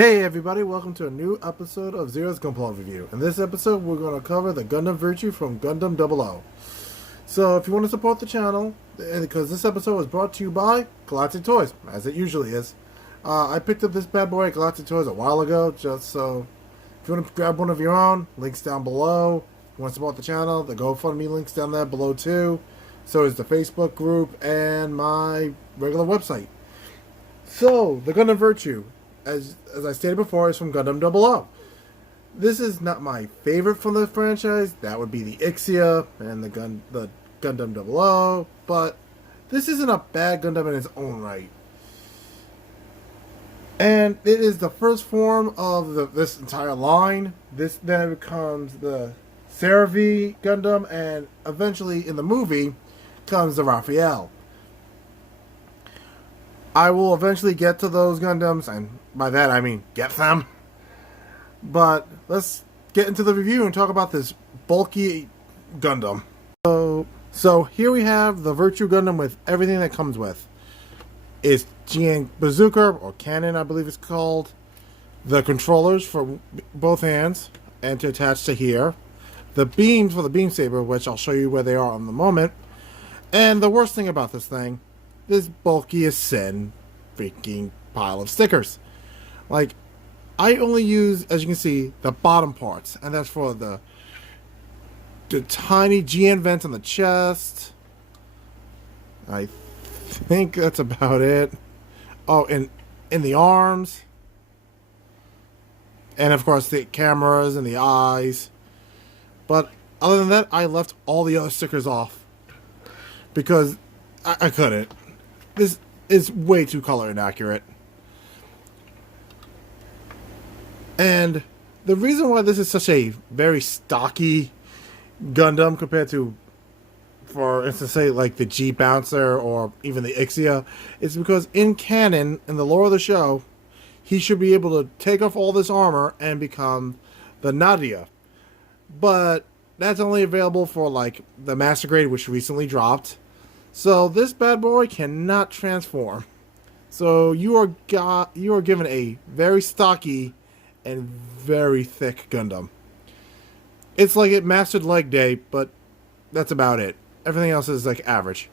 Hey everybody, welcome to a new episode of Zero's Gunpla Review. In this episode, we're going to cover the Gundam Virtue from Gundam 00. So if you want to support the channel, because this episode was brought to you by Galactic Toys, as it usually is. I picked up this bad boy at Galactic Toys a while ago, just so if you want to grab one of your own, links down below. If you want to support the channel, the GoFundMe links down there below too. So is the Facebook group and my regular website. So, the Gundam Virtue, as I stated before, is from Gundam 00. This is not my favorite from the franchise. That would be the Ixia and the Gundam 00. But this isn't a bad Gundam in its own right. And it is the first form of this entire line. This then becomes the Cerevi Gundam, and eventually in the movie comes the Raphael. I will eventually get to those Gundams, and by that I mean get them. But let's get into the review and talk about this bulky Gundam. So here we have the Virtue Gundam with everything that comes with. It's GN Bazooka, or Cannon I believe it's called. The controllers for both hands, and to attach to here. The beams for the beam saber, which I'll show you where they are in the moment. And the worst thing about this thing, this bulky as sin freaking pile of stickers. Like, I only use, as you can see, the bottom parts, and that's for the tiny GN vents on the chest. I think that's about it. Oh, in the arms, and of course the cameras and the eyes. But other than that, I left all the other stickers off because I couldn't. This is way too color inaccurate. And the reason why this is such a very stocky Gundam compared to, for instance, say like the G Bouncer or even the Ixia, is because in canon, in the lore of the show, he should be able to take off all this armor and become the Nadia. But that's only available for like the Master Grade, which recently dropped. So this bad boy cannot transform. So you are given a very stocky and very thick Gundam. It's like it mastered leg day, but that's about it. Everything else is like average.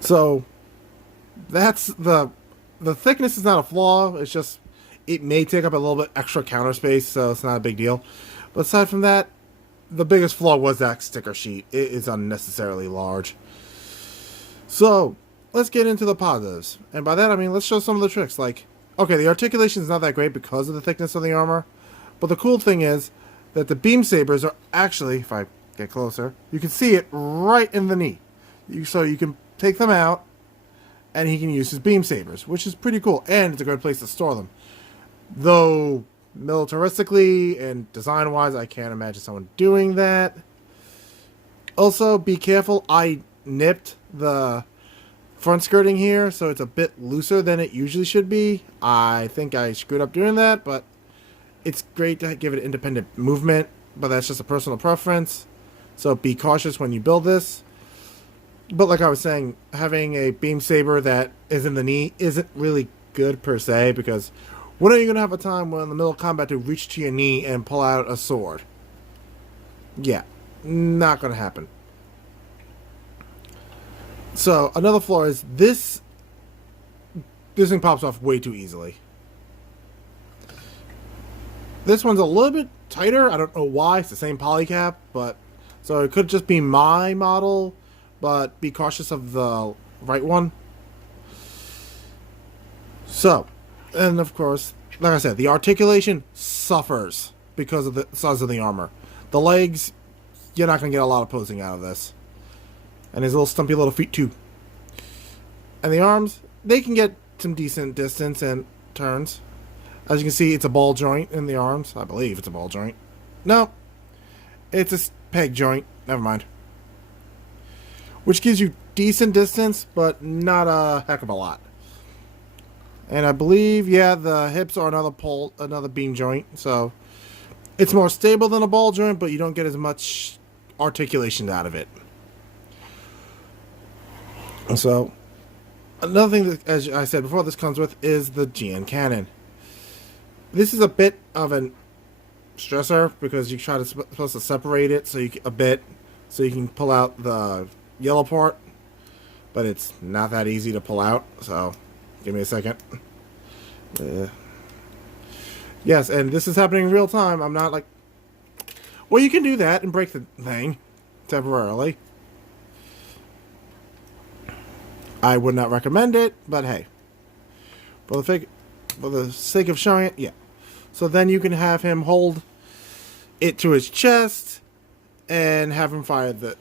So that's the thickness is not a flaw. It's just it may take up a little bit extra counter space, so it's not a big deal. But aside from that, the biggest flaw was that sticker sheet. It is unnecessarily large. So, let's get into the positives. And by that I mean, let's show some of the tricks. Like, okay, the articulation is not that great because of the thickness of the armor. But the cool thing is that the beam sabers are actually, if I get closer, you can see it right in the knee. So you can take them out, and he can use his beam sabers, which is pretty cool. And it's a good place to store them. Though militaristically and design-wise, I can't imagine someone doing that. Also, be careful. I nipped the front skirting here, so it's a bit looser than it usually should be. I think I screwed up doing that, but it's great to give it independent movement, but that's just a personal preference. So be cautious when you build this. But like I was saying, having a beam saber that is in the knee isn't really good per se, because when are you going to have a time when in the middle of combat to reach to your knee and pull out a sword? Yeah, not going to happen. So, another flaw is this thing pops off way too easily. This one's a little bit tighter. I don't know why. It's the same polycap, but so it could just be my model, but be cautious of the right one. So, and of course, like I said, the articulation suffers because of the size of the armor. The legs, you're not going to get a lot of posing out of this. And his little stumpy little feet too. And the arms, they can get some decent distance and turns. As you can see, it's a ball joint in the arms. I believe it's a ball joint. No, it's a peg joint. Never mind. Which gives you decent distance, but not a heck of a lot. And I believe, yeah, the hips are another beam joint. So it's more stable than a ball joint, but you don't get as much articulation out of it. So Another thing that, as I said before, this comes with is the GN cannon. This is a bit of an stressor because you try to supposed to separate it a bit so you can pull out the yellow part, but it's not that easy to pull out. So, give me a second. Yes, and this is happening in real time. I'm not like, well, you can do that and break the thing temporarily. I would not recommend it, but hey, for the sake of showing it, yeah. So then you can have him hold it to his chest and have him fire the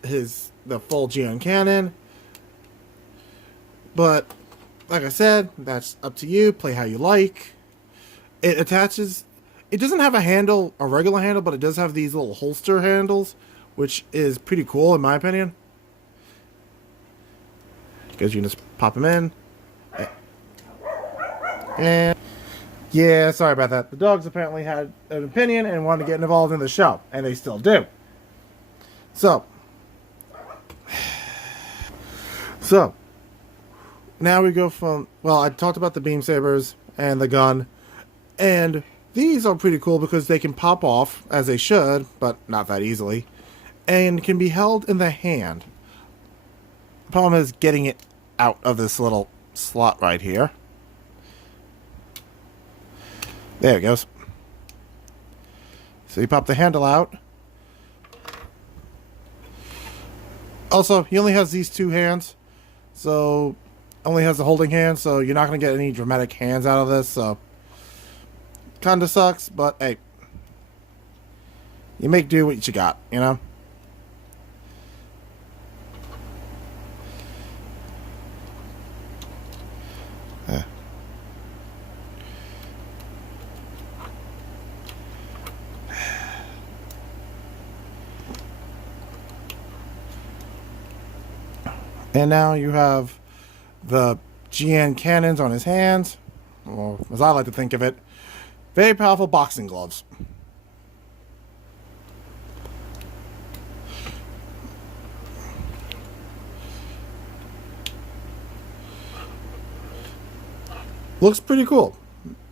full GN cannon. But like I said, that's up to you. Play how you like. It attaches. It doesn't have a regular handle, but it does have these little holster handles, which is pretty cool in my opinion. Because you can just pop them in. And yeah, sorry about that. The dogs apparently had an opinion and wanted to get involved in the show, and they still do. So now we go from, well, I talked about the beam sabers and the gun, and these are pretty cool because they can pop off, as they should, but not that easily, and can be held in the hand. The problem is getting it out of this little slot right here. There it goes. So you pop the handle out. Also, he only has these two hands, so only has the holding hand, so you're not going to get any dramatic hands out of this, so kind of sucks, but hey, you make do what you got, you know? And now you have the GN cannons on his hands, or as I like to think of it, very powerful boxing gloves. Looks pretty cool.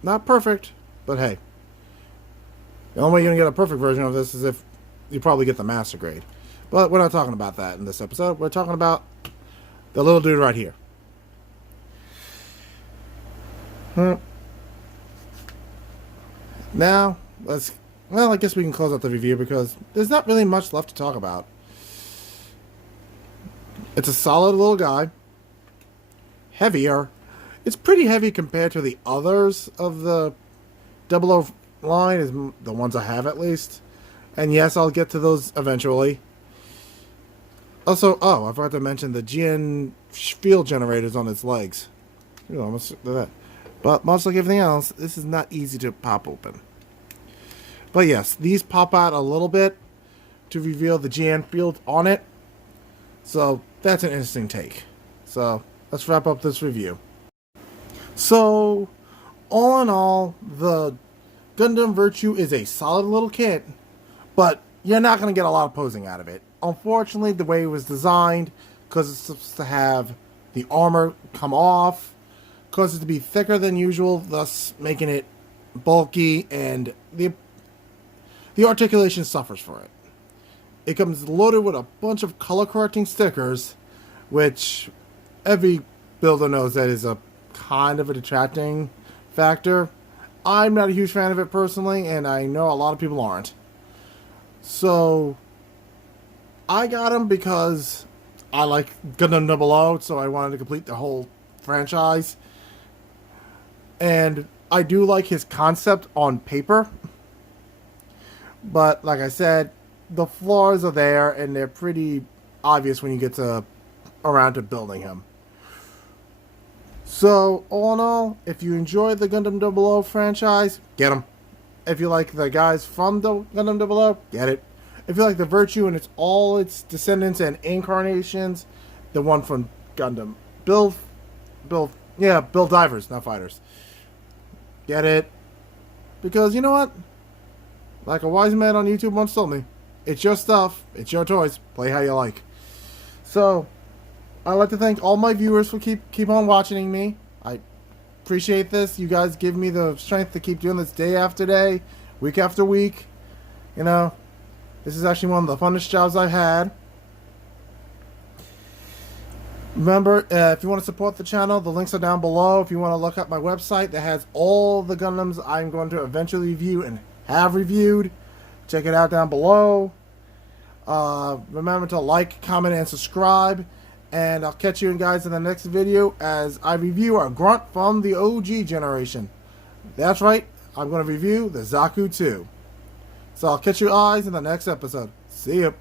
Not perfect, but hey. The only way you're going to get a perfect version of this is if you probably get the master grade. But we're not talking about that in this episode. We're talking about the little dude right here. Now, I guess we can close out the review because there's not really much left to talk about. It's a solid little guy. Heavier. It's pretty heavy compared to the others of the 00 line, is the ones I have at least. And yes, I'll get to those eventually. Also, I forgot to mention the GN field generators on its legs. Ooh, almost did that. But much like everything else, this is not easy to pop open. But yes, these pop out a little bit to reveal the GN field on it. So that's an interesting take. So let's wrap up this review. So, all in all, the Gundam Virtue is a solid little kit, but you're not going to get a lot of posing out of it. Unfortunately, the way it was designed, because it's supposed to have the armor come off, causes it to be thicker than usual, thus making it bulky, and the articulation suffers for it. It comes loaded with a bunch of color correcting stickers, which every builder knows that is a kind of a detracting factor. I'm not a huge fan of it personally, and I know a lot of people aren't. So I got him because I like Gundam 00, so I wanted to complete the whole franchise. And I do like his concept on paper. But like I said, the flaws are there, and they're pretty obvious when you get around to building him. So, all in all, if you enjoy the Gundam 00 franchise, get him. If you like the guys from the Gundam 00, get it. If you like the Virtue and all its descendants and incarnations, the one from Gundam Build Divers, not Fighters. Get it. Because, you know what? Like a wise man on YouTube once told me, it's your stuff, it's your toys, play how you like. So, I'd like to thank all my viewers for keep on watching me. I appreciate this. You guys give me the strength to keep doing this day after day, week after week. You know, this is actually one of the funnest jobs I've had. Remember, if you want to support the channel, the links are down below. If you want to look up my website that has all the Gundams I'm going to eventually review and have reviewed, check it out down below. Remember to like, comment, and subscribe. And I'll catch you guys in the next video as I review our grunt from the OG generation. That's right, I'm going to review the Zaku 2. So I'll catch you guys in the next episode. See ya.